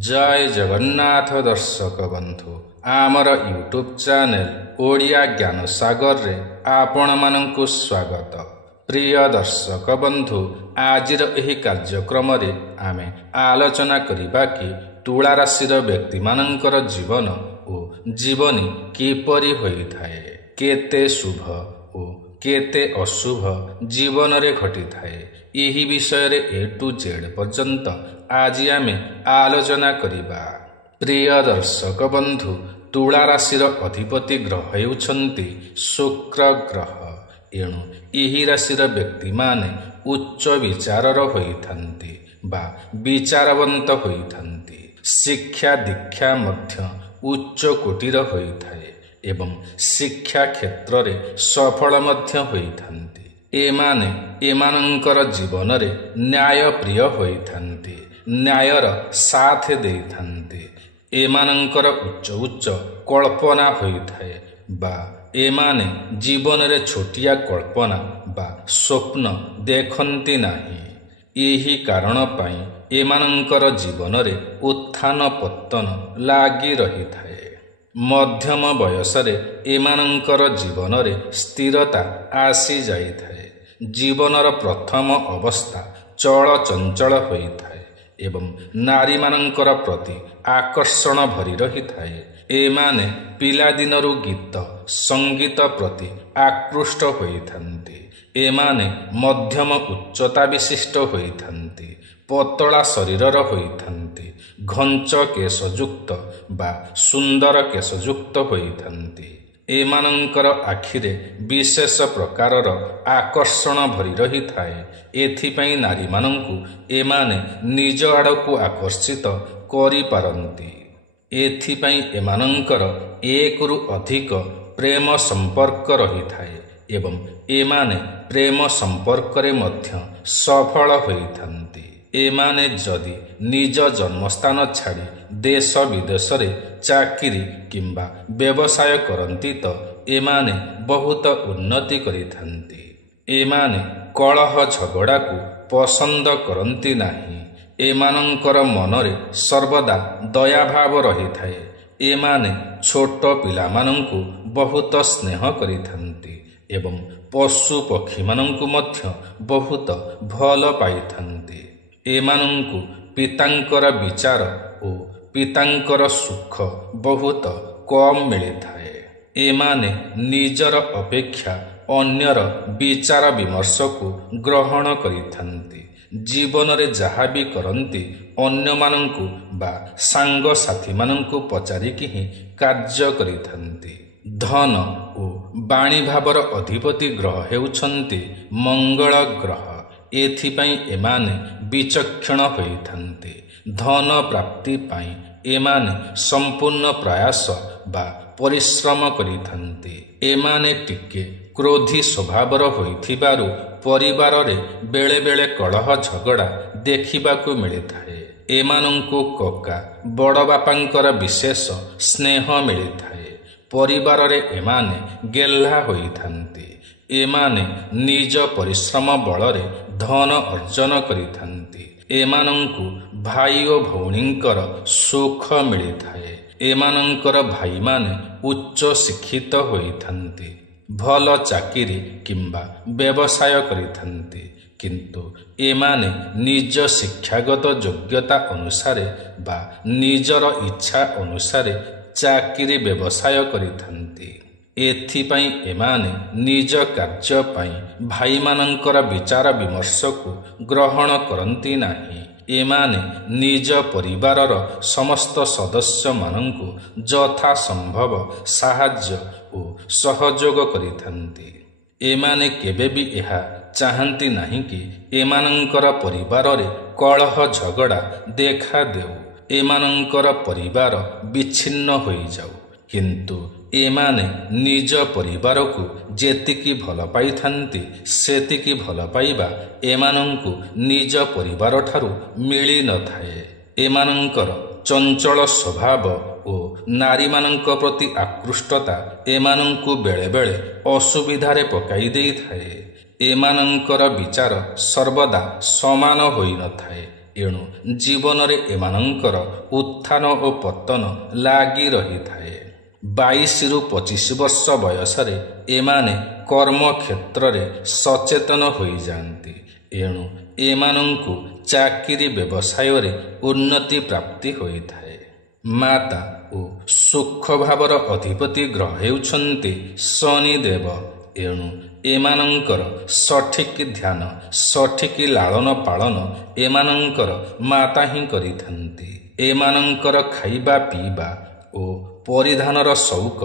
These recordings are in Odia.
जय जगन्नाथ दर्शक बंधु आमर यूट्यूब चैनल ओडिया ज्ञान सागर रे आपण मानंकु स्वागत। प्रिय दर्शक बंधु आजिर एही कार्यक्रम रे आमे आलोचना करिबा कि तुला राशिर व्यक्ति मानंकर जीवन ओ जीवनी किपरि होइथाए, केते शुभ ओ केते अशुभ जीवन रे घटी थाए। यही विषय रे ए टू जेड पर्यंत आज आमे आलोचना करिबा। प्रिय दर्शक बंधु तुला राशिर अधिपति ग्रह हेउछन्ति शुक्र ग्रह। एणु यही राशिर व्यक्ति माने उच्च विचारर होइथान्ति बा विचारवंत होइथान्ति। शिक्षा दीक्षा मध्य उच्च कोटिर होइथाए एवं शिक्षा क्षेत्र रे सफल मध्य होइथान्ति। एमाने एमानंकर जीवन रे न्याय प्रिय होइथान्ति, न्यायर साथ देइथान्ति। एमानंकर उच्च उच्च कल्पना होइथाए बा एमाने जीवन रे छोटिया कल्पना बा स्वप्न देखन्ति नाही। यही कारण पाई एमानंकर जीवन रे उत्थान पतन लागी रहिथाए। मध्यम बयस रे एमानंकर जीवन रे स्थिरता आसी जाइथाए। जीवनर प्रथम अवस्था चल चंचल होइथाए एवं नारी मानंकर प्रति आकर्षण भरी रहिथाए। एमाने पिला दिनरु गीत संगीत प्रति आकृष्ट होइथान्ति। एमाने मध्यम उच्चता विशिष्ट होइथान्ति, पतला शरीरर होइथान्ति, घंच केशयुक्त बा सुंदर केशयुक्त होइथान्ति। एमानंकर आखिरे विशेष प्रकारर आकर्षण भरी रहिथाए। एथिपाई नारी मानंकु एमाने निज आड़कु आकर्षित करि पारंती। एथिपाई एमानंकर एकरु अधिक प्रेम संपर्क रहिथाए एवं एमाने प्रेम संपर्क रे मध्य सफल होइथान्ति। एमाने जदि निज जन्मस्थान छाड़ी देश विदेश रे चाकिरी किंबा व्यवसाय करंती तो एमाने बहुत उन्नति करिथान्ति। एमाने कलह झगड़ा को पसंद करंती नाही। एमानंकर मनरे सर्वदा दया भाव रहिथाए। एमाने छोट पिला मानंकु बहुत स्नेह करिथान्ति एवं पशु पक्षी मानंकु मध्य बहुत भल पाइथान्ति। एमानंकु पितांकर विचार ओ पितांकर सुख बहुत कम मिलिथाए। एमाने निजर अपेक्षा अन्यर विचार विमर्श को ग्रहण करिथान्ति। जीवन रे जहा भी करंती अन्य मानंकु बा सांग साथी मानंकु पचारिकी ही कार्य करिथान्ति। धन ओ बाणी भावर अधिपति ग्रह हेउछन्ति मंगल ग्रह। एथिपाई एमाने विचक्षण होइथान्ति। धन प्राप्ति पाई एमाने संपूर्ण प्रयास बा परिश्रम करिथान्ति। एमाने टिके क्रोधी स्वभावर होइथिबारु परिवार रे बेले बेले कलह झगड़ा देखिबाकु मिलिथाए। एमानंकु कका बड़ बापांकर विशेष स्नेह मिलिथाए। परिवार रे एमाने गेल्हा होइथान्ति। एमाने निज परिश्रम बल रे धन अर्जन करिथान्ति। एमानंकु भाई ओ भौणींकर सुख मिलिथाए। एमानंकर भाई माने उच्च शिक्षित होइथान्ति, भल चाकिरी किंबा व्यवसाय करिथान्ति। किंतु एमाने निज शिक्षागत योग्यता अनुसारे बा निजर इच्छा अनुसारे चाकिरी व्यवसाय करिथान्ति। एथिपाई एमाने निज कार्य पाई भाई मानंकर विचार विमर्श को ग्रहण करंती नाही। एमाने निज परिवारर समस्त सदस्य मानंकु यथा संभव साहाय्य ओ सहयोग करिथान्ति। एमाने केबे भी एहा चाहंती नाही कि एमानंकर परिवार रे कलह झगड़ा देखा देउ, एमानंकर परिवार विच्छिन्न होई जाउ। किंतु एमाने निज परिवार को जेतिकी भल पाइथान्ति सेतिकी भल पाइबा एमानंकु निज परिवार ठारू मिली न थाए। एमानंकर चंचल स्वभाव ओ नारी मानंक प्रति आकृष्टता एमानंकु बेले बेले असुविधारे पकाई देई थाए। एमानंकर विचार सर्वदा समान होई न थाए ଏଣୁ ଜୀବନରେ ଏମାନଙ୍କର ଉତ୍ଥାନ ଓ ପତନ ଲାଗି ରହିଥାଏ। 22ରୁ 25 ବର୍ଷ ବୟସରେ ଏମାନେ କର୍ମକ୍ଷେତ୍ରରେ ସଚେତନ ହୋଇଯାଆନ୍ତି। ଏଣୁ ଏମାନଙ୍କୁ ଚାକିରି ବ୍ୟବସାୟରେ ଉନ୍ନତି ପ୍ରାପ୍ତି ହୋଇଥାଏ। ମାତା ଓ ସୁଖ ଭାବର ଅଧିପତି ଗ୍ରହ ହେଉଛନ୍ତି ଶନିଦେବ। ଏଣୁ ଏମାନଙ୍କର ସଠିକ୍ ଧ୍ୟାନ, ସଠିକ୍ ଲାଳନ ପାଳନ ଏମାନଙ୍କର ମାତା ହିଁ କରିଥାନ୍ତି। ଏମାନଙ୍କର ଖାଇବା ପିଇବା ଓ ପରିଧାନର ସଉକ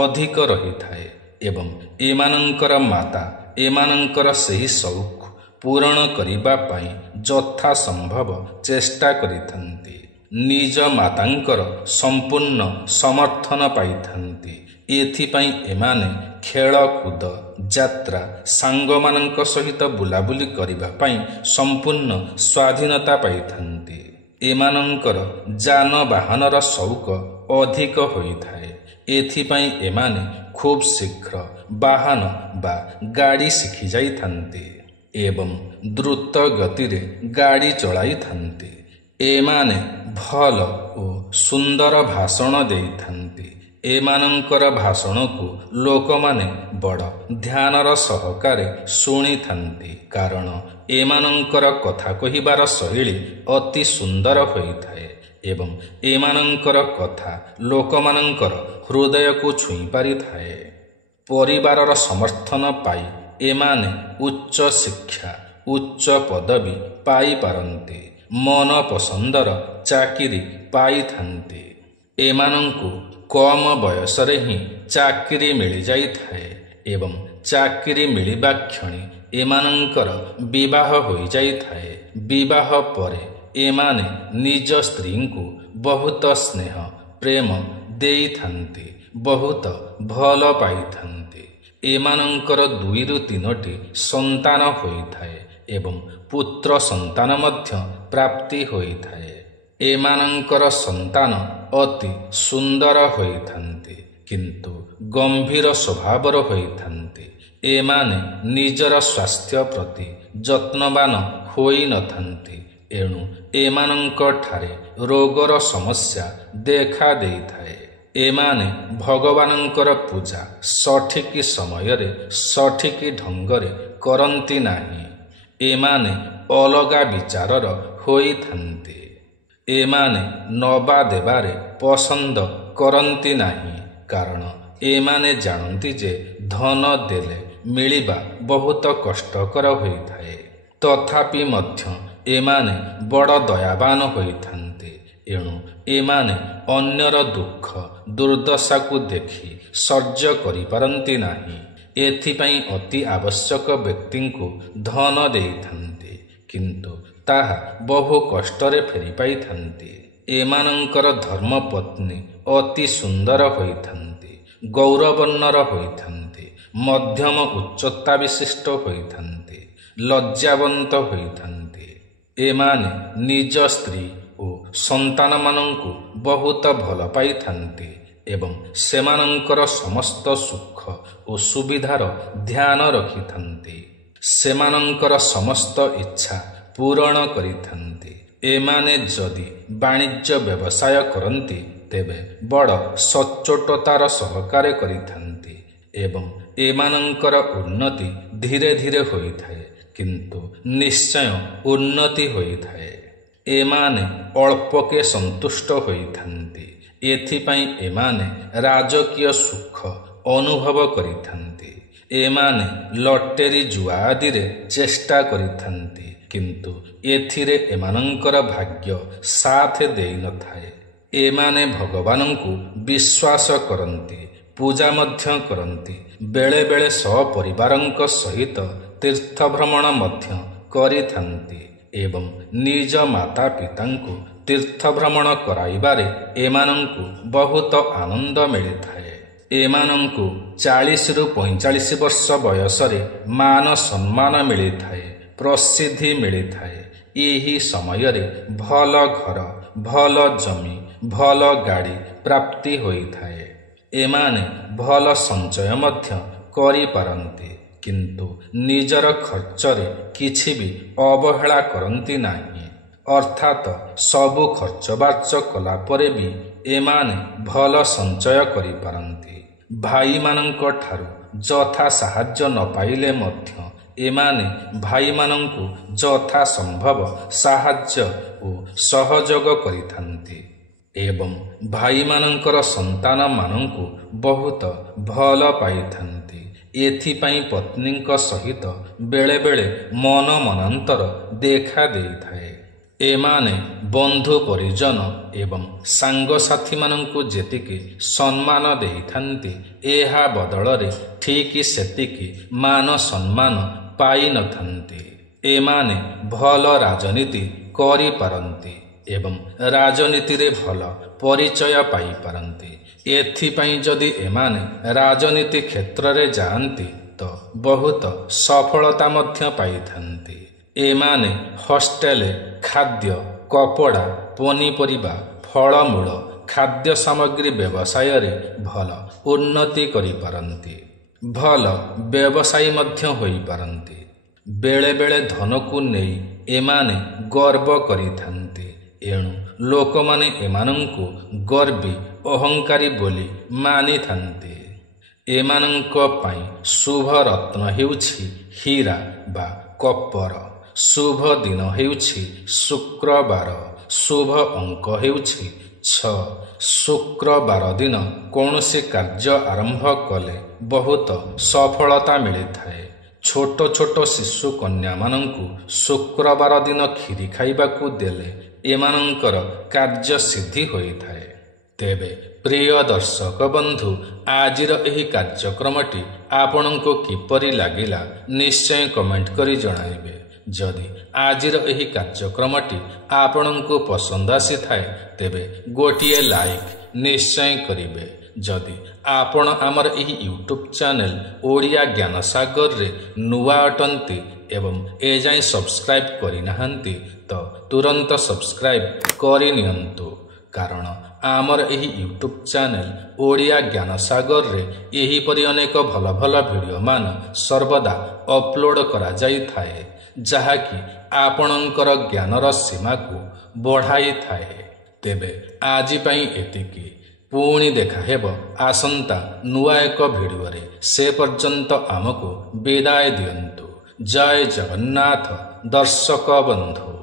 ଅଧିକ ରହିଥାଏ ଏବଂ ଏମାନଙ୍କର ମାତା ଏମାନଙ୍କର ସେହି ସଉକ ପୂରଣ କରିବା ପାଇଁ ଯଥାସମ୍ଭବ ଚେଷ୍ଟା କରିଥାନ୍ତି। ନିଜ ମାତାଙ୍କର ସମ୍ପୂର୍ଣ୍ଣ ସମର୍ଥନ ପାଇଥାନ୍ତି। ଏଥିପାଇଁ ଏମାନେ ଖେଳକୁଦ, ଯାତ୍ରା, ସାଙ୍ଗମାନଙ୍କ ସହିତ ବୁଲାବୁଲି କରିବା ପାଇଁ ସମ୍ପୂର୍ଣ୍ଣ ସ୍ୱାଧୀନତା ପାଇଥାନ୍ତି। ଏମାନଙ୍କର ଯାନବାହନର ସଉକ ଅଧିକ ହୋଇଥାଏ। ଏଥିପାଇଁ ଏମାନେ ଖୁବ୍ ଶୀଘ୍ର ବାହନ ବା ଗାଡ଼ି ଶିଖି ଯାଇଥାନ୍ତି ଏବଂ ଦ୍ରୁତ ଗତିରେ ଗାଡ଼ି ଚଳାଇଥାନ୍ତି। ଏମାନେ ଭଲ ଓ ସୁନ୍ଦର ଭାଷଣ ଦେଇଥାନ୍ତି। ଏମାନଙ୍କର ଭାଷଣକୁ ଲୋକମାନେ ବଡ଼ ଧ୍ୟାନର ସହକାରେ ଶୁଣିଥାନ୍ତି, କାରଣ ଏମାନଙ୍କର କଥା କହିବାର ଶୈଳୀ ଅତି ସୁନ୍ଦର ହୋଇଥାଏ ଏବଂ ଏମାନଙ୍କର କଥା ଲୋକମାନଙ୍କର ହୃଦୟକୁ ଛୁଇଁ ପାରିଥାଏ। ପରିବାରର ସମର୍ଥନ ପାଇ ଏମାନେ ଉଚ୍ଚ ଶିକ୍ଷା, ଉଚ୍ଚ ପଦବୀ ପାଇପାରନ୍ତି। ମନ ପସନ୍ଦର ଚାକିରି ପାଇଥାନ୍ତି। ଏମାନଙ୍କୁ କମ ବୟସରେ ହିଁ ଚାକିରି ମିଳିଯାଇଥାଏ ଏବଂ ଚାକିରି ମିଳିବା କ୍ଷଣି ଏମାନଙ୍କର ବିବାହ ହୋଇଯାଇଥାଏ। ବିବାହ ପରେ ଏମାନେ ନିଜ ସ୍ତ୍ରୀଙ୍କୁ ବହୁତ ସ୍ନେହ ପ୍ରେମ ଦେଇଥାନ୍ତି, ବହୁତ ଭଲ ପାଇଥାନ୍ତି। ଏମାନଙ୍କର 2ରୁ 3ଟି ସନ୍ତାନ ହୋଇଥାଏ ଏବଂ ପୁତ୍ର ସନ୍ତାନ ମଧ୍ୟ ପ୍ରାପ୍ତି ହୋଇଥାଏ। ଏମାନଙ୍କର ସନ୍ତାନ ଅତି ସୁନ୍ଦର ହୋଇଥାନ୍ତି କିନ୍ତୁ ଗମ୍ଭୀର ସ୍ୱଭାବର ହୋଇଥାନ୍ତି। ଏମାନେ ନିଜର ସ୍ୱାସ୍ଥ୍ୟ ପ୍ରତି ଯତ୍ନବାନ ହୋଇନଥାନ୍ତି। ଏଣୁ ଏମାନଙ୍କଠାରେ ରୋଗର ସମସ୍ୟା ଦେଖା ଦେଇଥାଏ। ଏମାନେ ଭଗବାନଙ୍କର ପୂଜା ସଠିକ୍ ସମୟରେ ସଠିକ୍ ଢଙ୍ଗରେ କରନ୍ତି ନାହିଁ। ଏମାନେ ଅଲଗା ବିଚାରର ହୋଇଥାନ୍ତି। ଏମାନେ ନବା ଦେବାରେ ପସନ୍ଦ କରନ୍ତି ନାହିଁ, କାରଣ ଏମାନେ ଜାଣନ୍ତି ଯେ ଧନ ଦେଲେ ମିଳିବା ବହୁତ କଷ୍ଟକର ହୋଇଥାଏ। ତଥାପି ମଧ୍ୟ ଏମାନେ ବଡ଼ ଦୟାବାନ ହୋଇଥାନ୍ତି। ଏଣୁ ଏମାନେ ଅନ୍ୟର ଦୁଃଖ ଦୁର୍ଦ୍ଦଶାକୁ ଦେଖି ସହ୍ୟ କରିପାରନ୍ତି ନାହିଁ। ଏଥିପାଇଁ ଅତି ଆବଶ୍ୟକ ବ୍ୟକ୍ତିଙ୍କୁ ଧନ ଦେଇଥାନ୍ତି, କିନ୍ତୁ ତାହା ବହୁ କଷ୍ଟରେ ଫେରି ପାଇଥାନ୍ତି। ଏମାନଙ୍କର ଧର୍ମପତ୍ନୀ ଅତି ସୁନ୍ଦର ହୋଇଥାନ୍ତି, ଗୌରବର୍ଣ୍ଣର ହୋଇଥାନ୍ତି, ମଧ୍ୟମ ଉଚ୍ଚତା ବିଶିଷ୍ଟ ହୋଇଥାନ୍ତି, ଲଜ୍ଜାବନ୍ତ ହୋଇଥାନ୍ତି। ଏମାନେ ନିଜ ସ୍ତ୍ରୀ ଓ ସନ୍ତାନମାନଙ୍କୁ ବହୁତ ଭଲ ପାଇଥାନ୍ତି ଏବଂ ସେମାନଙ୍କର ସମସ୍ତ ସୁଖ ଓ ସୁବିଧାର ଧ୍ୟାନ ରଖିଥାନ୍ତି। ସେମାନଙ୍କର ସମସ୍ତ ଇଚ୍ଛା ପୂରଣ କରିଥାନ୍ତି। ଏମାନେ ଯଦି ବାଣିଜ୍ୟ ବ୍ୟବସାୟ କରନ୍ତି ତେବେ ବଡ଼ ସଚ୍ଚୋଟତାର ସହକାରେ କରିଥାନ୍ତି ଏବଂ ଏମାନଙ୍କର ଉନ୍ନତି ଧୀରେ ଧୀରେ ହୋଇଥାଏ, କିନ୍ତୁ ନିଶ୍ଚୟ ଉନ୍ନତି ହୋଇଥାଏ। ଏମାନେ ଅଳ୍ପକେ ସନ୍ତୁଷ୍ଟ ହୋଇଥାନ୍ତି। ଏଥିପାଇଁ ଏମାନେ ରାଜକୀୟ ସୁଖ ଅନୁଭବ କରିଥାନ୍ତି। ଏମାନେ ଲଟେରୀ ଜୁଆ ଆଦିରେ ଚେଷ୍ଟା କରିଥାନ୍ତି, କିନ୍ତୁ ଏଥିରେ ଏମାନଙ୍କର ଭାଗ୍ୟ ସାଥ ଦେଇନଥାଏ। ଏମାନେ ଭଗବାନଙ୍କୁ ବିଶ୍ୱାସ କରନ୍ତି, ପୂଜା ମଧ୍ୟ କରନ୍ତି। ବେଳେବେଳେ ସପରିବାରଙ୍କ ସହିତ ତୀର୍ଥ ଭ୍ରମଣ ମଧ୍ୟ କରିଥାନ୍ତି ଏବଂ ନିଜ ମାତା ପିତାଙ୍କୁ ତୀର୍ଥ ଭ୍ରମଣ କରାଇବାରେ ଏମାନଙ୍କୁ ବହୁତ ଆନନ୍ଦ ମିଳିଥାଏ। ଏମାନଙ୍କୁ 40ରୁ 45 ବର୍ଷ ବୟସରେ ମାନ ସମ୍ମାନ ମିଳିଥାଏ, ପ୍ରସିଦ୍ଧି ମିଳିଥାଏ। ଏହି ସମୟରେ ଭଲ ଘର, ଭଲ ଜମି, ଭଲ ଗାଡ଼ି ପ୍ରାପ୍ତି ହୋଇଥାଏ। ଏମାନେ ଭଲ ସଞ୍ଚୟ ମଧ୍ୟ କରିପାରନ୍ତି, କିନ୍ତୁ ନିଜର ଖର୍ଚ୍ଚରେ କିଛି ବି ଅବହେଳା କରନ୍ତି ନାହିଁ। ଅର୍ଥାତ୍ ସବୁ ଖର୍ଚ୍ଚବାର୍ଚ୍ଚ କଲା ପରେ ବି ଏମାନେ ଭଲ ସଞ୍ଚୟ କରିପାରନ୍ତି। ଭାଇମାନଙ୍କ ଠାରୁ ଯଥା ସାହାଯ୍ୟ ନ ପାଇଲେ ମଧ୍ୟ ଏମାନେ ଭାଇମାନଙ୍କୁ ଯଥା ସମ୍ଭବ ସାହାଯ୍ୟ ଓ ସହଯୋଗ କରିଥାନ୍ତି ଏବଂ ଭାଇମାନଙ୍କର ସନ୍ତାନମାନଙ୍କୁ ବହୁତ ଭଲ ପାଇଥାନ୍ତି। ଏଥିପାଇଁ ପତ୍ନୀଙ୍କ ସହିତ ବେଳେବେଳେ ମନାନ୍ତର ଦେଖା ଦେଇଥାଏ। ଏମାନେ ବନ୍ଧୁ ପରିଜନ ଏବଂ ସାଙ୍ଗସାଥିମାନଙ୍କୁ ଯେତିକି ସମ୍ମାନ ଦେଇଥାନ୍ତି, ଏହା ବଦଳରେ ଠିକ୍ ସେତିକି ମାନ ସମ୍ମାନ ପାଇନଥାନ୍ତି। ଏମାନେ ଭଲ ରାଜନୀତି କରିପାରନ୍ତି ଏବଂ ରାଜନୀତିରେ ଭଲ ପରିଚୟ ପାଇପାରନ୍ତି। ଏଥିପାଇଁ ଯଦି ଏମାନେ ରାଜନୀତି କ୍ଷେତ୍ରରେ ଯାଆନ୍ତି ତ ବହୁତ ସଫଳତା ମଧ୍ୟ ପାଇଥାନ୍ତି। ଏମାନେ ହଷ୍ଟେଲ, ଖାଦ୍ୟ, କପଡ଼ା, ପନିପରିବା, ଫଳମୂଳ, ଖାଦ୍ୟ ସାମଗ୍ରୀ ବ୍ୟବସାୟରେ ଭଲ ଉନ୍ନତି କରିପାରନ୍ତି। ଭଲ ବ୍ୟବସାୟୀ ମଧ୍ୟ ହୋଇପାରନ୍ତି। ବେଳେବେଳେ ଧନକୁ ନେଇ ଏମାନେ ଗର୍ବ କରିଥାନ୍ତି। ଏଣୁ ଲୋକମାନେ ଏମାନଙ୍କୁ ଗର୍ବୀ, ଅହଙ୍କାରୀ ବୋଲି ମାନିଥାନ୍ତି। ଏମାନଙ୍କ ପାଇଁ ଶୁଭ ରତ୍ନ ହେଉଛି ହୀରା ବା କପର। ଶୁଭ ଦିନ ହେଉଛି ଶୁକ୍ରବାର। ଶୁଭ ଅଙ୍କ ହେଉଛି 6। ଶୁକ୍ରବାର ଦିନ କୌଣସି କାର୍ଯ୍ୟ ଆରମ୍ଭ କଲେ ବହୁତ ସଫଳତା ମିଳିଥାଏ। ଛୋଟ ଛୋଟ ଶିଶୁ କନ୍ୟାମାନଙ୍କୁ ଶୁକ୍ରବାର ଦିନ କ୍ଷୀରି ଖାଇବାକୁ ଦେଲେ ଏମାନଙ୍କର କାର୍ଯ୍ୟ ସିଦ୍ଧି ହୋଇଥାଏ। ତେବେ ପ୍ରିୟ ଦର୍ଶକ ବନ୍ଧୁ, ଆଜିର ଏହି କାର୍ଯ୍ୟକ୍ରମଟି ଆପଣଙ୍କୁ କିପରି ଲାଗିଲା ନିଶ୍ଚୟ କମେଣ୍ଟ କରି ଜଣାଇବେ। ଯଦି ଆଜିର ଏହି କାର୍ଯ୍ୟକ୍ରମଟି ଆପଣଙ୍କୁ ପସନ୍ଦ ଆସିଥାଏ ତେବେ ଗୋଟିଏ ଲାଇକ୍ ନିଶ୍ଚୟ କରିବେ। ଯଦି ଆପଣ ଆମର ଏହି ୟୁଟ୍ୟୁବ୍ ଚ୍ୟାନେଲ ଓଡ଼ିଆ ଜ୍ଞାନସାଗରରେ ନୂଆ ଅଟନ୍ତି ଏବଂ ଏଯାଏଁ ସବସ୍କ୍ରାଇବ୍ କରିନାହାନ୍ତି ତ ତୁରନ୍ତ ସବସ୍କ୍ରାଇବ୍ କରିନିଅନ୍ତୁ, କାରଣ ଆମର ଏହି ୟୁଟ୍ୟୁବ୍ ଚ୍ୟାନେଲ ଓଡ଼ିଆ ଜ୍ଞାନସାଗରରେ ଏହିପରି ଅନେକ ଭଲ ଭଲ ଭିଡ଼ିଓମାନ ସର୍ବଦା ଅପଲୋଡ଼ କରାଯାଇଥାଏ, ଯାହାକି ଆପଣଙ୍କର ଜ୍ଞାନର ସୀମାକୁ ବଢ଼ାଇଥାଏ। ତେବେ ଆଜି ପାଇଁ ଏତିକି। ପୁଣି ଦେଖା ହେବ ଆସନ୍ତା ନୂଆ ଏକ ଭିଡ଼ିଓରେ। ସେ ପର୍ଯ୍ୟନ୍ତ ଆମକୁ ବିଦାୟ ଦିଅନ୍ତୁ। ଜୟ ଜଗନ୍ନାଥ ଦର୍ଶକ ବନ୍ଧୁ।